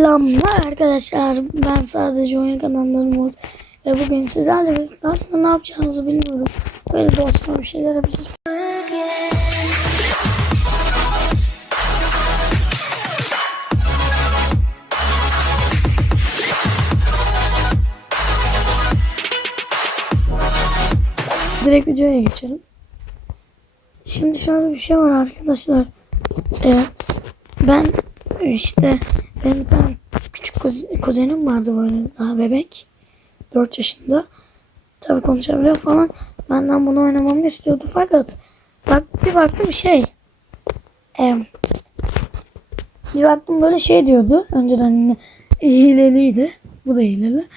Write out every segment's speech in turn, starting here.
Selamlar arkadaşlar. Ben sadece oyun kanallarım Umut. Ve bugün sizlerle aslında ne yapacağımızı bilmiyorum. Böyle doğaçlama bir şeyler yapacağız. Direkt videoya geçelim. Şimdi şöyle bir şey var arkadaşlar. Ee, ben işte benim bir tane küçük kuzen- kuzenim vardı böyle daha bebek. 4 yaşında. Tabii konuşabiliyor falan. Benden bunu oynamamı istiyordu fakat bak bir baktım şey em, bir baktım böyle şey diyordu. Önceden hileliydi. Bu da hileli.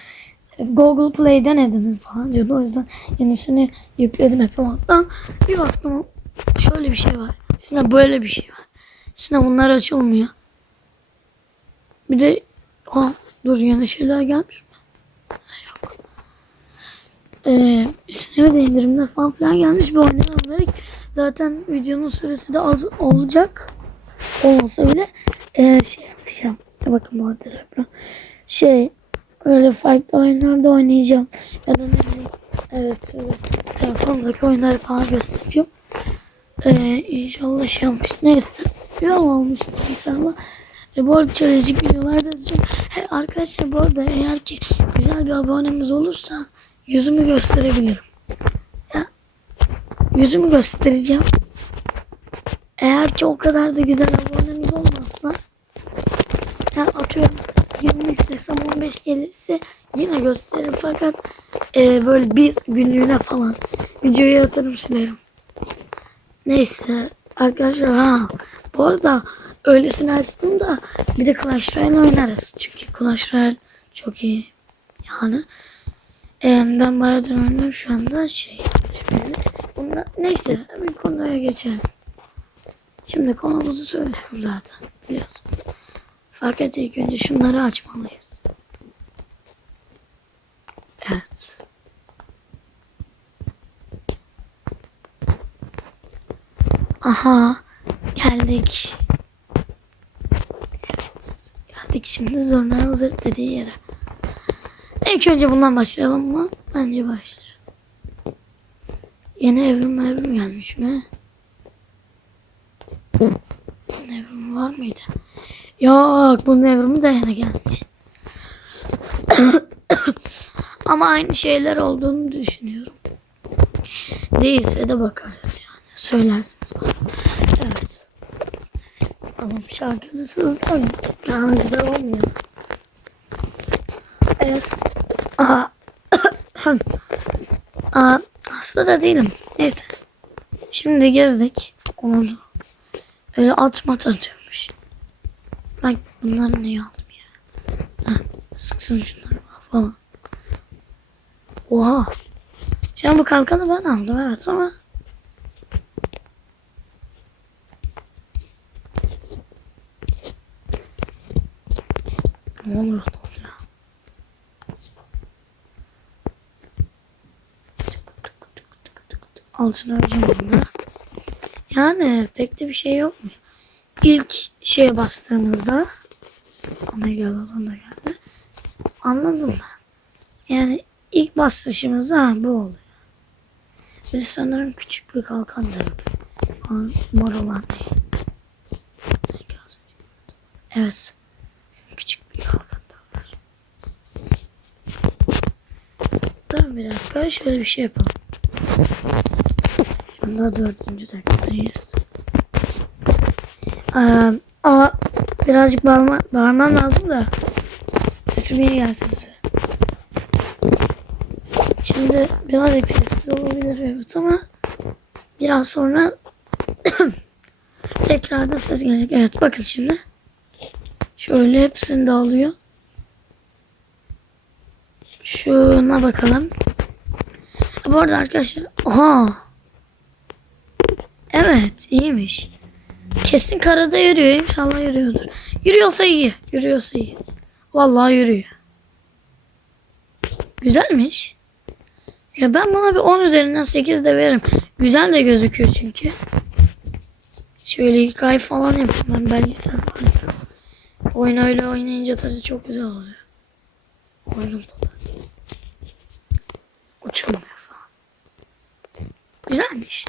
E, Google Play'den edinin falan diyordu. O yüzden yenisini yükledim Apple'dan. Bir baktım şöyle bir şey var. Üstüne böyle bir şey var. Üstüne bunlar açılmıyor. Bir de ha dur yeni şeyler gelmiş mi? Yok. Ee, üstüne de indirimler falan filan gelmiş bir oynayalım dedik. Zaten videonun süresi de az olacak. Olmasa bile ee, şey yapacağım. Bakın bu arada ekran. Şey öyle farklı oyunlarda oynayacağım. Ya da ne bileyim. Evet. Telefondaki oyunları falan göstereceğim. Ee, inşallah şey olmuş. Neyse. Güzel olmuş inşallah. E, bu arada çelişik videolar da izleyeceğim. He, arkadaşlar bu arada eğer ki güzel bir abonemiz olursa yüzümü gösterebilirim. Ya, yüzümü göstereceğim. Eğer ki o kadar da güzel abonemiz olmazsa ya atıyorum 20 istesem 15 gelirse yine gösteririm fakat e, böyle bir günlüğüne falan videoyu atarım silerim. Neyse arkadaşlar ha bu arada öylesini açtım da bir de Clash Royale oynarız. Çünkü Clash Royale çok iyi. Yani e, ben bayağıdır oynuyorum şu anda şey. Şöyle. Bunda, neyse bir konuya geçelim. Şimdi konumuzu söyledim zaten biliyorsunuz. Fakat ilk önce şunları açmalıyız. Evet. Aha geldik. Geldik şimdi zoruna hazır dediği yere. İlk önce bundan başlayalım mı? Bence başlayalım. Yeni evrim evrim gelmiş mi? Evrimi var mıydı? Yok bunun evrimi de yeni gelmiş. Ama aynı şeyler olduğunu düşünüyorum. Değilse de bakarız yani. Söylersiniz bana. Evet. Bakalım şarkısı sızlar mı? Yani güzel olmuyor. Evet. Aa. Aa, hasta da değilim. Neyse. Şimdi girdik. Onu öyle at mat atıyormuş. Bak bunları niye aldım ya? Heh, sıksın şunları falan. Oha. Şu an bu kalkanı ben aldım evet ama Ne olur ya. Altına öleceğim bunda. Yani pek de bir şey yokmuş. İlk şeye bastığımızda Omega Lolon da geldi. Anladım ben. Yani ilk basışımızda ha, bu oluyor. Bir sanırım küçük bir kalkan da an mor olan değil. Evet. Küçük bir kalkan da var. Dakika şöyle bir şey yapalım. Şu anda dördüncü dakikadayız. Ee, ama birazcık bağırma, bağırmam lazım da sesim iyi gelsin size. Şimdi birazcık sessiz olabilir evet ama biraz sonra tekrardan ses gelecek. Evet bakın şimdi. Şöyle hepsini de alıyor. Şuna bakalım. Bu arada arkadaşlar. Aha. Evet iyiymiş. Kesin karada yürüyor. İnşallah yürüyordur. Yürüyorsa iyi. Yürüyorsa iyi. Vallahi yürüyor. Güzelmiş. Ya ben buna bir 10 üzerinden 8 de veririm. Güzel de gözüküyor çünkü. Şöyle ilk ay falan yapayım ben belgesel falan yapıyorum. Oyun öyle oynayınca tadı çok güzel oluyor. Oyunun tadı. Uçulmuyor falan. Güzelmiş.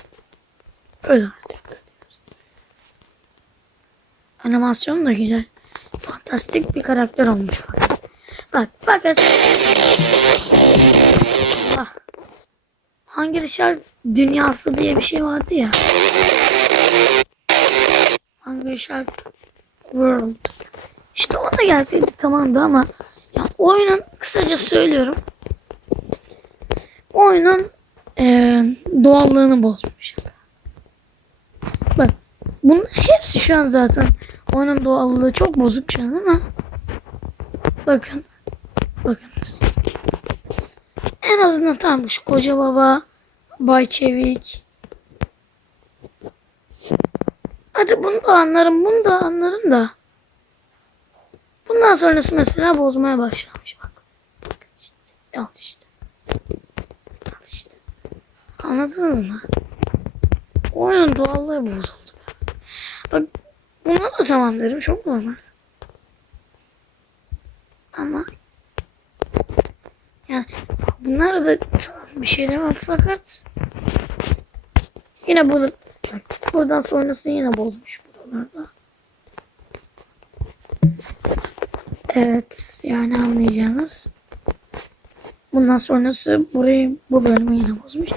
Öyle artık. Animasyon da güzel. Fantastik bir karakter olmuş fakat. Bak fakat. Allah. Hangi Richard dünyası diye bir şey vardı ya. Hangi Richard World. İşte o da gelseydi tamamdı ama ya oyunun kısaca söylüyorum. Oyunun eee, doğallığını bozmuş. Bak bunun hepsi şu an zaten oyunun doğallığı çok bozuk şu an ama bakın bakınız. En azından tamam şu koca baba Bay Çevik Hadi bunu da anlarım bunu da anlarım da Bundan sonrası mesela bozmaya başlamış bak. Bak işte. Al işte. Anladınız mı? Oyunun doğallığı bozuldu. Bak buna da tamam derim. Çok normal. Ama yani bunlar da tamam bir şey demem fakat yine bunu buradan sonrası yine bozmuş buralarda. Evet yani anlayacağınız. Bundan sonrası burayı bu bölümü yine bozmuş.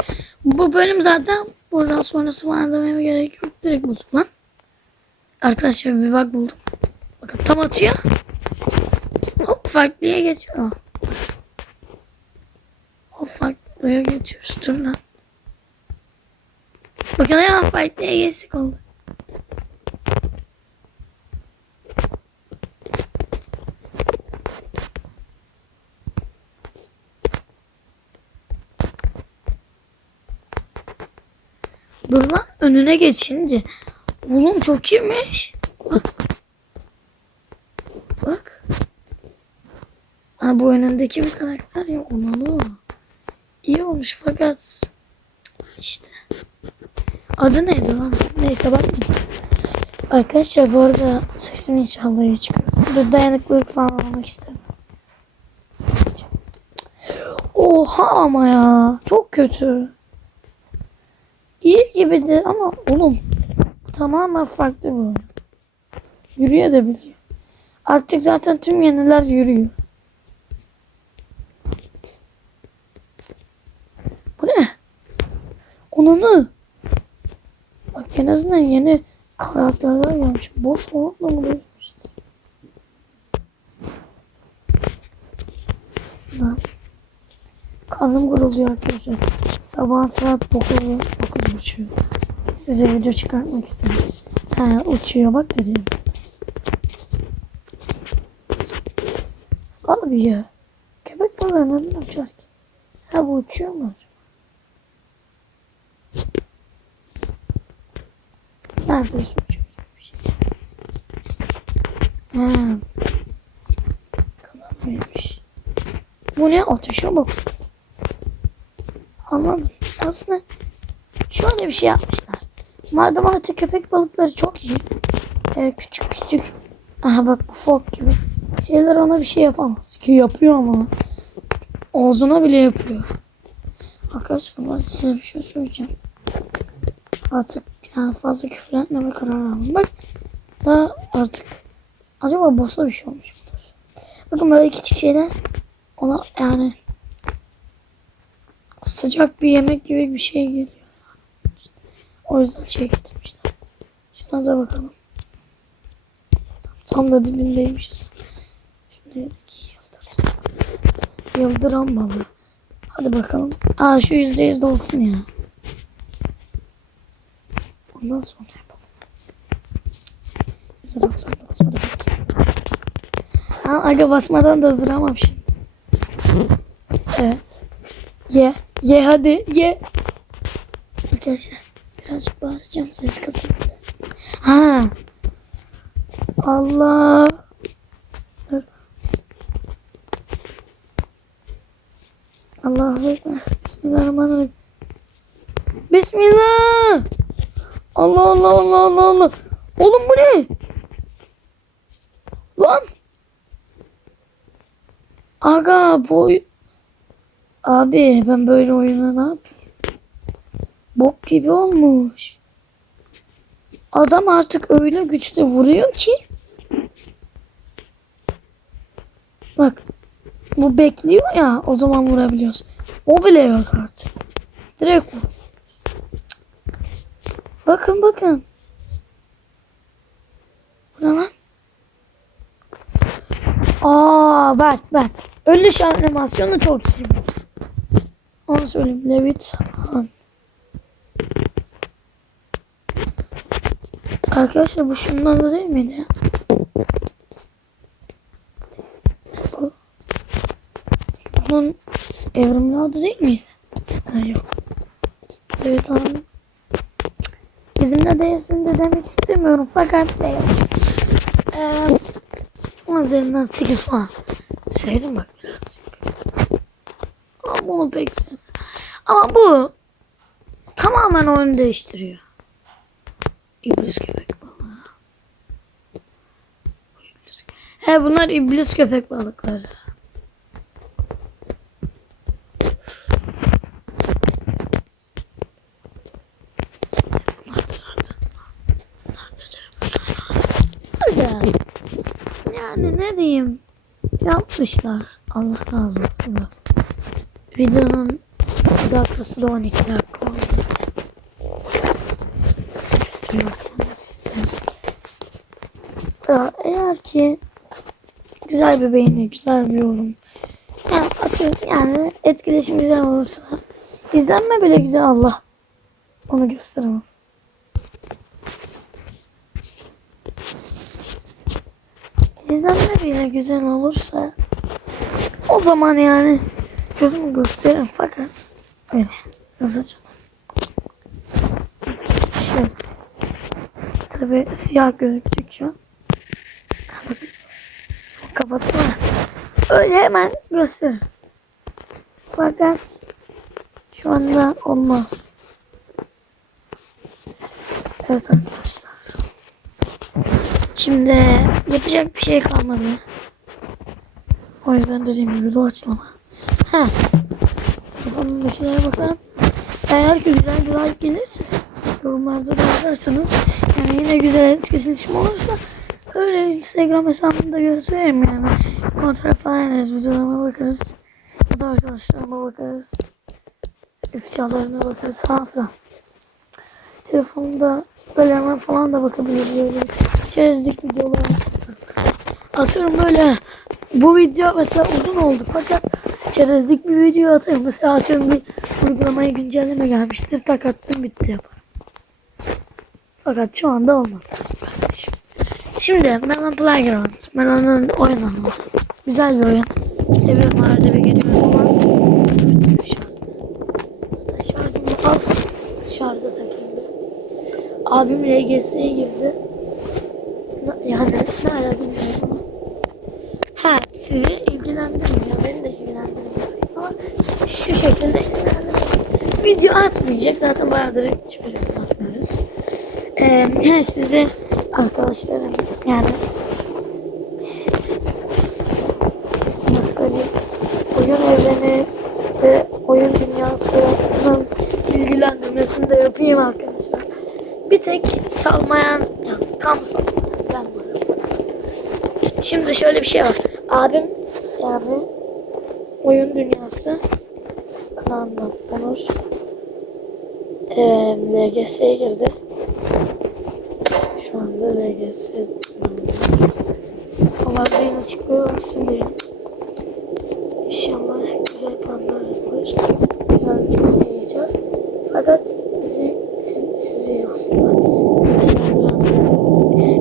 Bu bölüm zaten buradan sonrası bana dememe gerek yok. Direkt lan. Arkadaşlar bir bak buldum. Bakın tam atıyor. Hop farklıya geçiyor. Hop farklıya geçiyoruz. Dur lan. Bakın hemen farklıya geçtik oldu. Lan önüne geçince. Oğlum çok iyiymiş. Bak. Bak. Ana bu önündeki bir karakter ya onalı. İyi olmuş fakat işte. Adı neydi lan? Neyse bak. Arkadaşlar bu arada sesim inşallah çıkıyor. Dur dayanıklılık falan almak istedim. Oha ama ya. Çok kötü. İyi gibiydi ama oğlum tamamen farklı bir oyun. Yürüyor da biliyor. Artık zaten tüm yeniler yürüyor. Bu ne? Onunu. Bak en azından yeni karakterler gelmiş. Boş da mı geçmiş? Şuradan. Karnım gurulduyor arkadaşlar. Sabah saat 9, 9 uçuyor. Size video çıkartmak istedim. Ha uçuyor bak dedim. Abi ya. Köpek balığı neden uçar ki? Ha bu uçuyor mu acaba? Neredeyse uçuyor. Bir şey. Ha. Kanadıymış. Bu ne? Ateşe bak. Anladım. Aslında şöyle bir şey yapmışlar. Madem artık köpek balıkları çok iyi. Ee, küçük küçük. Aha bak bu fok gibi. Şeyler ona bir şey yapamaz. Ki yapıyor ama. Ağzına bile yapıyor. Arkadaşlar ben size bir şey söyleyeceğim. Artık yani fazla küfür etmeme karar aldım. Bak daha artık acaba boss'a bir şey olmuş mudur? Bakın böyle küçük şeyler ona yani sıcak bir yemek gibi bir şey geliyor. O yüzden şey getirmişler. Şuna da bakalım. Tam da dibindeymişiz. Şunu yedik. Yıldırız. Yıldıran baba. Hadi bakalım. Aa şu yüzde yüz olsun ya. Ondan sonra yapalım. Doksan dokuz. Hadi bakayım. Ha, aga basmadan da hazıramam şimdi. Evet. Ye. Ye hadi ye. Arkadaşlar birazcık bağıracağım ses kısın isterseniz. Ha. Allah. Allahu Ekber. Bismillahirrahmanirrahim. Bismillah. Allah Allah Allah Allah Allah. Oğlum bu ne? Lan. Aga bu Abi ben böyle oyuna ne yapayım? Bok gibi olmuş. Adam artık öyle güçlü vuruyor ki. Bak. Bu bekliyor ya o zaman vurabiliyoruz. O bile yok artık. Direkt vur. Bakın bakın. Bu ne lan? Aa bak bak. Ölüş animasyonu çok iyi. Onu söyleyeyim. Levit Han. Arkadaşlar bu şundan da değil miydi? Bu. Bunun evrimli adı değil miydi? Ha yok. Levit Han. Bizimle değilsin de demek istemiyorum fakat. Eee onun üzerinden 8 falan. Sevdim bak Ama bunu pek sevmem. Ama bu tamamen oyunu değiştiriyor. İblis köpek balığı. Bu. He bunlar iblis köpek balıkları. Yani ne diyeyim? Yapmışlar. Allah razı olsun. Videonun dakikası da 12 dakika oldu. Ya, eğer ki güzel bir beğeni, güzel bir yorum. Yani atıyorum yani etkileşim güzel olursa izlenme bile güzel Allah. Onu gösteremem. İzlenme bile güzel olursa o zaman yani gözümü gösteririm fakat öyle yazacağım. Şey tabi siyah gözükecek şu an. Kapattım ya. Öyle hemen gösterir. Fakat şu anda olmaz. Evet arkadaşlar. Şimdi yapacak bir şey kalmadı. O yüzden dediğim gibi doğaçlama. Ha. Telefonumdakilere bakalım. Eğer ki güzel bir like gelirse yorumlarda da yazarsanız yani yine güzel etkileşim olursa öyle Instagram hesabımda göstereyim yani. Kontrol falan ederiz. Videolarıma bakarız. Ya da arkadaşlarıma bakarız. İfşalarına bakarız filan. Telefonda galerime falan da bakabiliriz. Böyle çerezlik videolar. Atıyorum böyle bu video mesela uzun oldu fakat çerezlik bir video atıyorum. Mesela atıyorum bir uygulamaya güncelleme gelmiştir. Tak attım bitti yaparım. Fakat şu anda olmadı kardeşim. Şimdi Melon Playground. Melon'un oyun alanı. Güzel bir oyun. Seviyorum arada bir geliyorum ama. Şarjımı al. Şarja takayım. Abim LGS'ye girdi. Yani ne ara bilmiyorum ama. Ha sizi ilgilendirmiyor. Beni de ilgilendirmiyor. Ama şu şekilde ilgilendiriyor. Video atmayacak. Zaten bayağıdır hiç video atmıyoruz. Ee, size arkadaşlarım yani nasıl oyun evreni ve oyun dünyasının ilgilendirmesini de yapayım arkadaşlar. Bir tek salmayan yani tam salmayan ben varım. Şimdi şöyle bir şey var. Abim yani oyun dünyası kanalından Onur eee LGS'ye girdi. Şu anda LGS sınavında. Zihin açıklığı versin diye. İnşallah güzel puanlar yapılır. Güzel bir lise yiyeceğiz. Fakat bizi, sizi, aslında ilgilendiren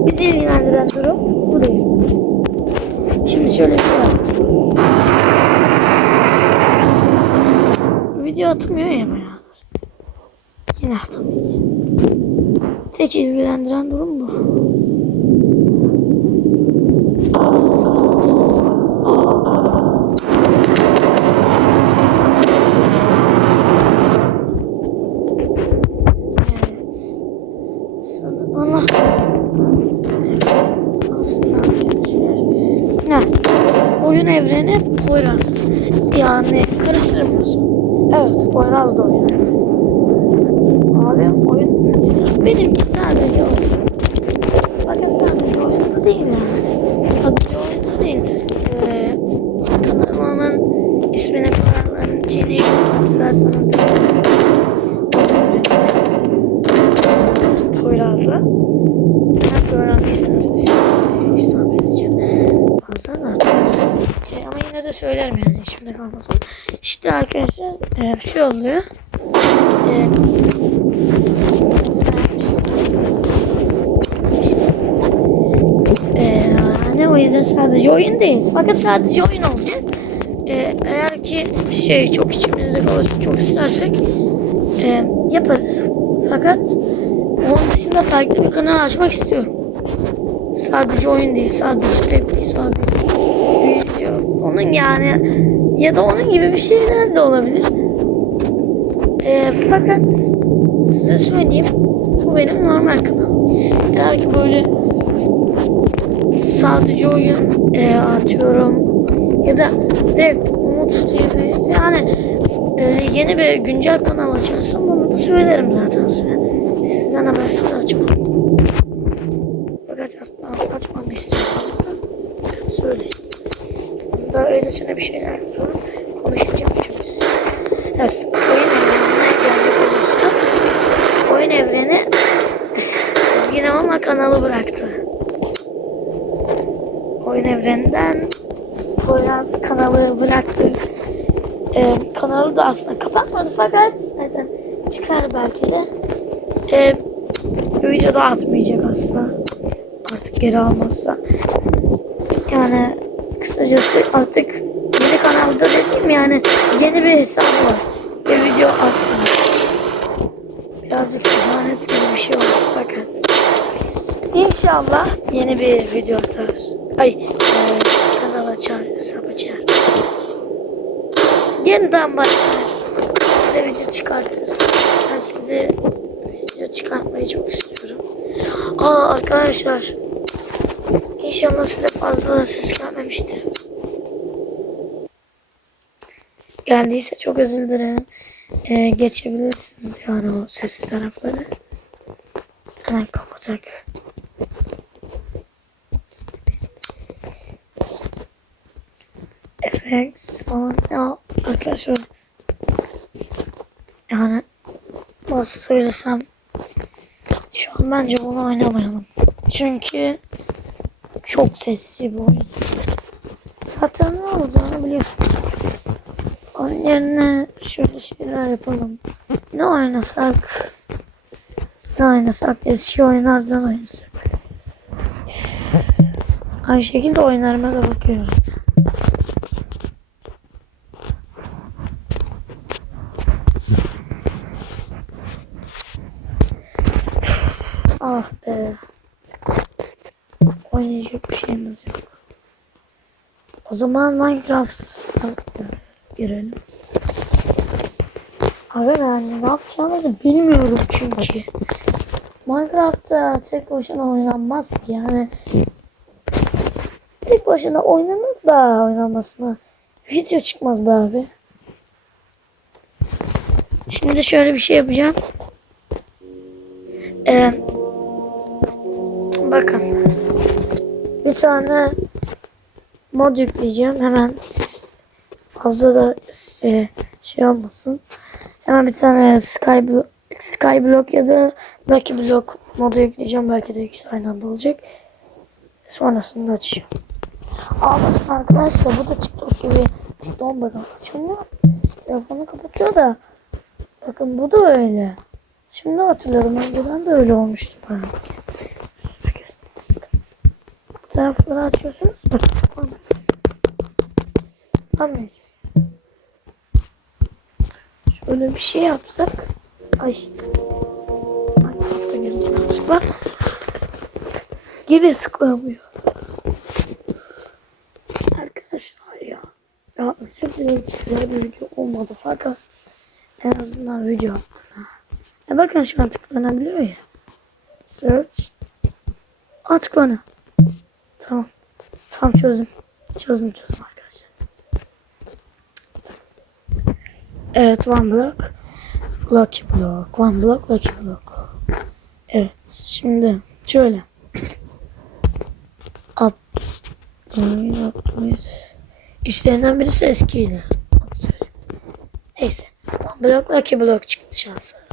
bizi ilgilendiren durum bu değil. Şimdi şöyle bir şey var. Video atmıyor ya atamayacağım. Tek ilgilendiren durum bu. Evet. Sonra Allah. Evet. Sonrasında arkadaşlar. oyun evreni Poyraz. Yani karıştırmıyorsun. Evet Poyraz da oyun evreni. Abi oyun dünyası benimki sadece oyun. Bakın sadece oyunda değil yani. Sadece oyunda değil. Ee, ismini koyarlar. Cini hatırlarsanız. Poyraz'la. Nerede öğrendiyseniz ismini isabet edeceğim. Bazen artık. Şey, ama yine de söylerim yani içimde kalmasın. İşte arkadaşlar e, şey oluyor. E, e, hani o yüzden sadece oyun değil. Fakat sadece oyun olacak. E, ki şey çok içimizde kalırsa çok istersek e, yaparız. Fakat onun dışında farklı bir kanal açmak istiyorum. Sadece oyun değil, sadece tepki, sadece video. Onun yani ya da onun gibi bir şeyler de olabilir. Ee, fakat size söyleyeyim bu benim normal kanalım. Eğer ki böyle sadece oyun e, atıyorum ya da direkt Umut TV yani e, yeni bir güncel kanal açarsam onu da söylerim zaten size. Sizden habersiz açmam. Fakat aç- açmamı istiyorsanız da söyleyin. Bunda öylesine bir şeyler yapıyorum. Konuşacağım çünkü size. Evet, oyun evrenine gelecek olursa oyun evreni Ezgi ama kanalı bıraktı. Oyun evreninden Poyraz kanalı bıraktı. Ee, kanalı da aslında kapatmadı fakat zaten çıkar belki de. Ee, video da atmayacak aslında. Artık geri almazsa. Yani kısacası artık yeni kanalda dediğim yani yeni bir hesabı var. Ve video atmıyor. Birazcık ihanet gibi bir şey oldu fakat. İnşallah yeni bir video atar. Ay e, açar, hesap açar. Yeniden başlar. Size video çıkartır. Ben size video çıkartmayı çok istiyorum. Aa arkadaşlar. İnşallah size fazla ses gelmemiştir. Geldiyse çok özür dilerim. Ee, geçebilirsiniz yani o sesli tarafları. Hemen kapatak. Effects falan. Ya arkadaşlar. Yani nasıl söylesem şu an bence bunu oynamayalım. Çünkü çok sesli bir oyun. Zaten ne olacağını biliyorsunuz. Onun yerine şöyle şeyler yapalım. Ne oynasak? Ne oynasak? Eski oyunlardan oynasak. Aynı şekilde oyunlarıma da bakıyoruz. Ah be. Oynayacak bir şeyimiz yok. O zaman Minecraft girelim. Abi ben ne yapacağımızı bilmiyorum çünkü. Minecraft'ta tek başına oynanmaz ki yani. Tek başına oynanır da oynanmasına video çıkmaz be abi. Şimdi şöyle bir şey yapacağım. Ee, bakın. Bir tane mod yükleyeceğim. Hemen fazla da şey, şey olmasın. Hemen bir tane Skyblock, Skyblock ya da Lucky Block modu yükleyeceğim. Belki de ikisi aynı anda olacak. Sonrasında açacağım. Aa arkadaşlar bu da TikTok gibi. TikTok bakın açılmıyor. Telefonu kapatıyor da. Bakın bu da öyle. Şimdi hatırladım. Önceden de öyle olmuştu bana bir kez. Bir kez. Bu tarafları açıyorsunuz. Tıklamıyor. Anlayın. Şöyle bir şey yapsak. Ay. Minecraft'a girince tıkla. Yine tıklamıyor. Arkadaşlar ya. Ya özür dilerim güzel bir video olmadı fakat en azından video attım ha. Ya bakın şu an tıklanabiliyor ya. Search. At tıklanı. Tamam. Tam çözdüm. Çözüm çözüm arkadaşlar. Evet one block. Lucky block. One block lucky block. Evet şimdi şöyle. Up. Üstlerinden birisi eskiydi. Neyse. One block lucky block çıktı şansa.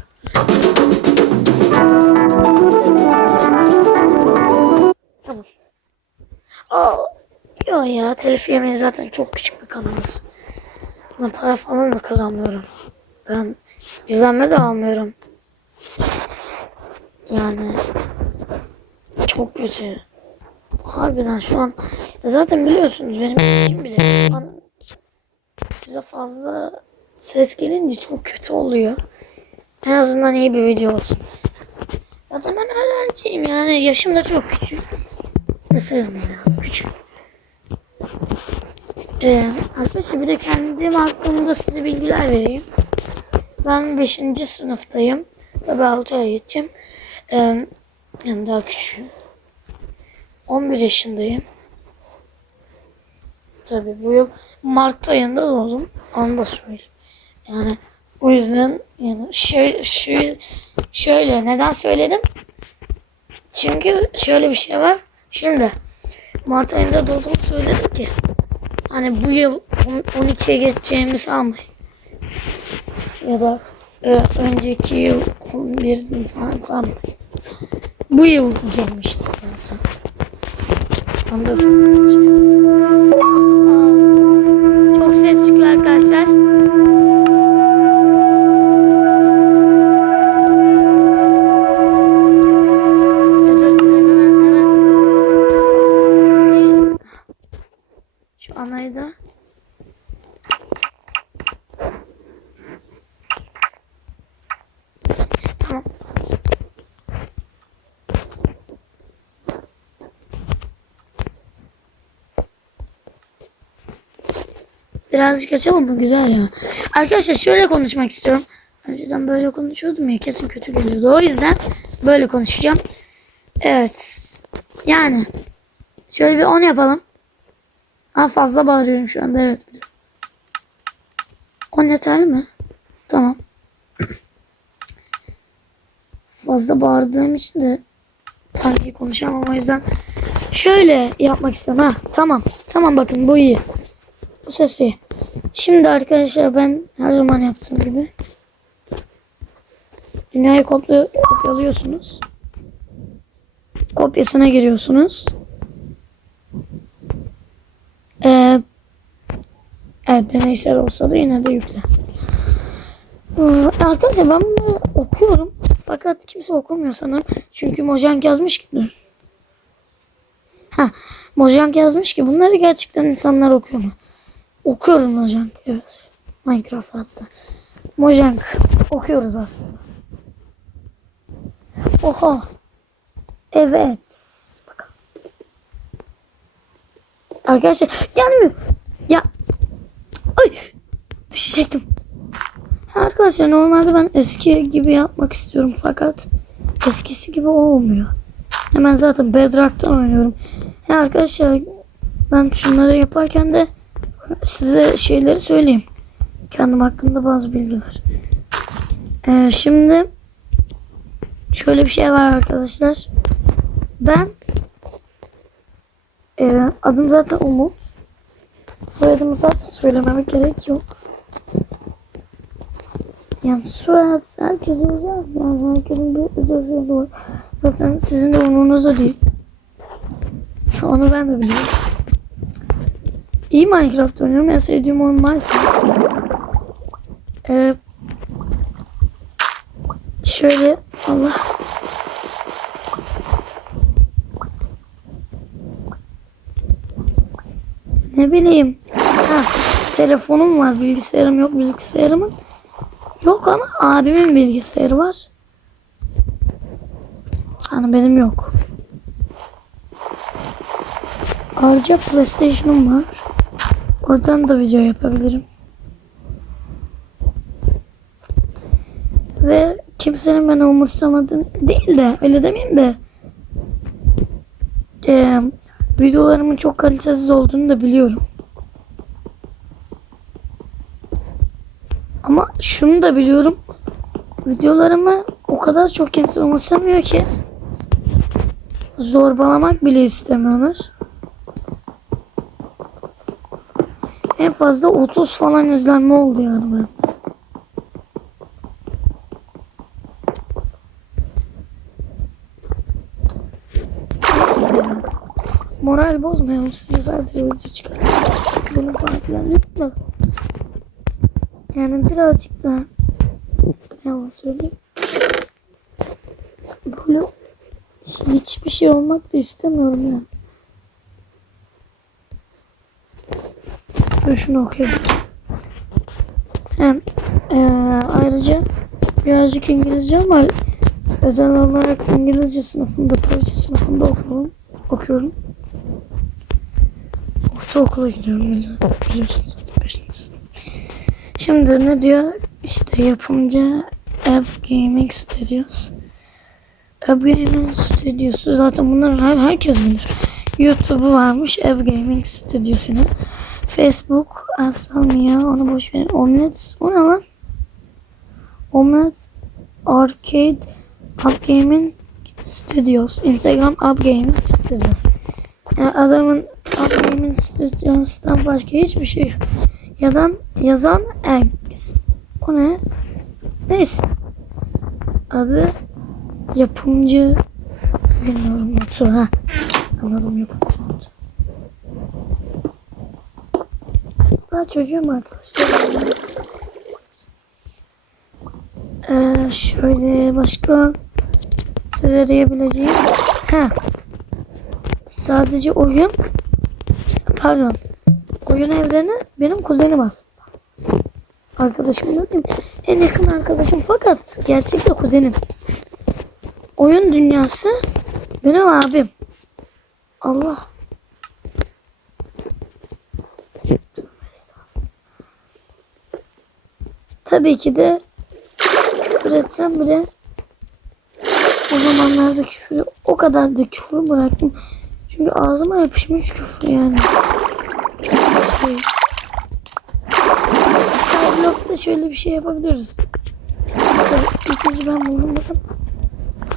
Yo ya telif yemeği zaten çok küçük bir kanalımız. Buna para falan da kazanmıyorum. Ben izlenme de almıyorum. Yani çok kötü. Harbiden şu an zaten biliyorsunuz benim işim bile. Size fazla ses gelince çok kötü oluyor. En azından iyi bir video olsun. Zaten ben öğrenciyim yani yaşım da çok küçük. Mesela ya küçük. Ee, arkadaşlar bir de kendim hakkında size bilgiler vereyim. Ben 5. sınıftayım. Tabi 6 ay geçeceğim. Ee, yani daha küçüğüm. 11 yaşındayım. Tabi bu yıl Mart ayında doğdum. Onu da söyleyeyim. Yani o yüzden yani şöyle, şöyle, şöyle neden söyledim? Çünkü şöyle bir şey var. Şimdi Mart ayında doğduğumu söyledim ki hani bu yıl 12'ye geçeceğimi sanmayın. Ya da e, önceki yıl 11 falan sanmayın. Bu yıl gelmiştim zaten. Anladım. Çok ses çıkıyor arkadaşlar. Birazcık açalım mı? Güzel ya. Arkadaşlar şöyle konuşmak istiyorum. Önceden böyle konuşuyordum ya kesin kötü geliyordu. O yüzden böyle konuşacağım. Evet. Yani şöyle bir 10 yapalım. Ha fazla bağırıyorum şu anda evet. 10 yeterli mi? Tamam. fazla bağırdığım için de tam iyi konuşamam o yüzden şöyle yapmak istiyorum. Ha tamam. Tamam bakın bu iyi. Bu ses iyi. Şimdi arkadaşlar ben her zaman yaptığım gibi dünyayı kopya, kopyalıyorsunuz. Kopyasına giriyorsunuz. Ee, evet deneysel olsa da yine de yükle. Ee, Arkadaşlar ben bunları okuyorum. Fakat kimse okumuyor sanırım. Çünkü Mojang yazmış ki dur. Ha, Mojang yazmış ki bunları gerçekten insanlar okuyor mu? Okuyorum Mojang evet. Minecraft hatta. Mojang okuyoruz aslında. Oha. Evet. Bakalım. Arkadaşlar gelmiyor. Ya. Ay. Düşecektim. Arkadaşlar normalde ben eski gibi yapmak istiyorum fakat eskisi gibi olmuyor. Hemen zaten Bedrock'tan oynuyorum. Ya arkadaşlar ben şunları yaparken de size şeyleri söyleyeyim. Kendim hakkında bazı bilgiler. Ee, şimdi şöyle bir şey var arkadaşlar. Ben e, adım zaten Umut. Soyadımı zaten söylememe gerek yok. Yani soyad herkese özel. Yani herkesin bir özel soyadı var. Zaten sizin de umurunuzda değil. Onu ben de biliyorum. İyi Minecraft oynuyorum. En sevdiğim oyun Minecraft. Ee, şöyle Allah. Ne bileyim. Ha, telefonum var. Bilgisayarım yok. Bilgisayarımın yok ama abimin bilgisayarı var. Hani benim yok. Ayrıca PlayStation'ım var. Oradan da video yapabilirim. Ve kimsenin beni umursamadığını değil de öyle demeyeyim de eee, videolarımın çok kalitesiz olduğunu da biliyorum. Ama şunu da biliyorum. Videolarımı o kadar çok kimse umursamıyor ki zorbalamak bile istemiyorlar. En fazla 30 falan izlenme oldu yani ben. Moral bozmayalım size sadece video çıkar. Bunun falan filan da. Yani birazcık daha yalan söyleyeyim. Böyle hiçbir şey olmak da istemiyorum yani. Dur şunu okuyayım. Hem eee, ayrıca birazcık İngilizce var. Özel olarak İngilizce sınıfında, proje sınıfında okuyorum. okuyorum. Ortaokula gidiyorum biliyorsunuz zaten. Şimdi ne diyor? İşte yapımcı App Gaming Studios. App Gaming Studios'u zaten bunları her, herkes bilir. YouTube'u varmış App Gaming Studios'un. Facebook, Afsalmia, onu boş verin. Omnet, o ne lan? Omnet Arcade Up Gaming Studios. Instagram Up Gaming Studios. Yani adamın Up Gaming Studios'tan başka hiçbir şey yok. Yadan yazan Eggs. O ne? Neyse. Adı yapımcı bilmiyorum ha. Anladım yapımcı Daha çocuğum arkadaşlar. Ee, şöyle başka size diyebileceğim. Ha. Sadece oyun pardon. Oyun evreni benim kuzenim aslında. Arkadaşım da değil. En yakın arkadaşım fakat gerçekte kuzenim. Oyun dünyası benim abim. Allah. Tabii ki de küfür etsem bile o zamanlarda küfür o kadar da küfür bıraktım. Çünkü ağzıma yapışmış küfür yani. Çok bir şey. Skyblock'ta şöyle bir şey yapabiliriz. Tabii ilk önce ben buldum bakın.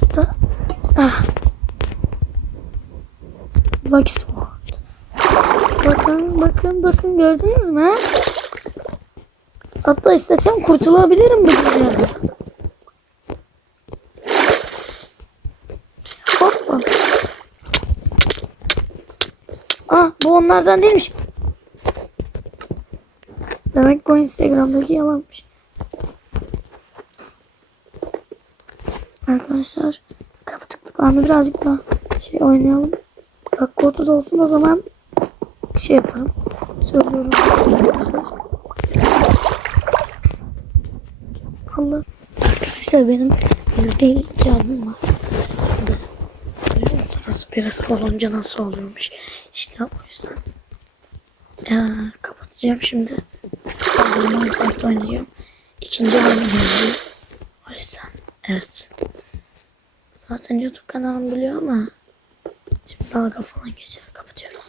Hatta ah. Lucky Sword. Bakın bakın bakın gördünüz mü? ha? Hatta istesem kurtulabilirim bu dünyada. Hoppa. Ah bu onlardan değilmiş. Demek ki o Instagram'daki yalanmış. Arkadaşlar kapı tıktıklandı birazcık daha şey oynayalım. Dakika 30 olsun o zaman şey yaparım. Söylüyorum arkadaşlar. Allah. Arkadaşlar benim evde iki albüm var. Biraz, biraz olunca nasıl oluyormuş. İşte o yüzden. Ya, kapatacağım şimdi. Minecraft oynayacağım. İkinci albüm geliyor. O yüzden evet. Zaten YouTube kanalım biliyor ama şimdi dalga falan geçer. Kapatıyorum.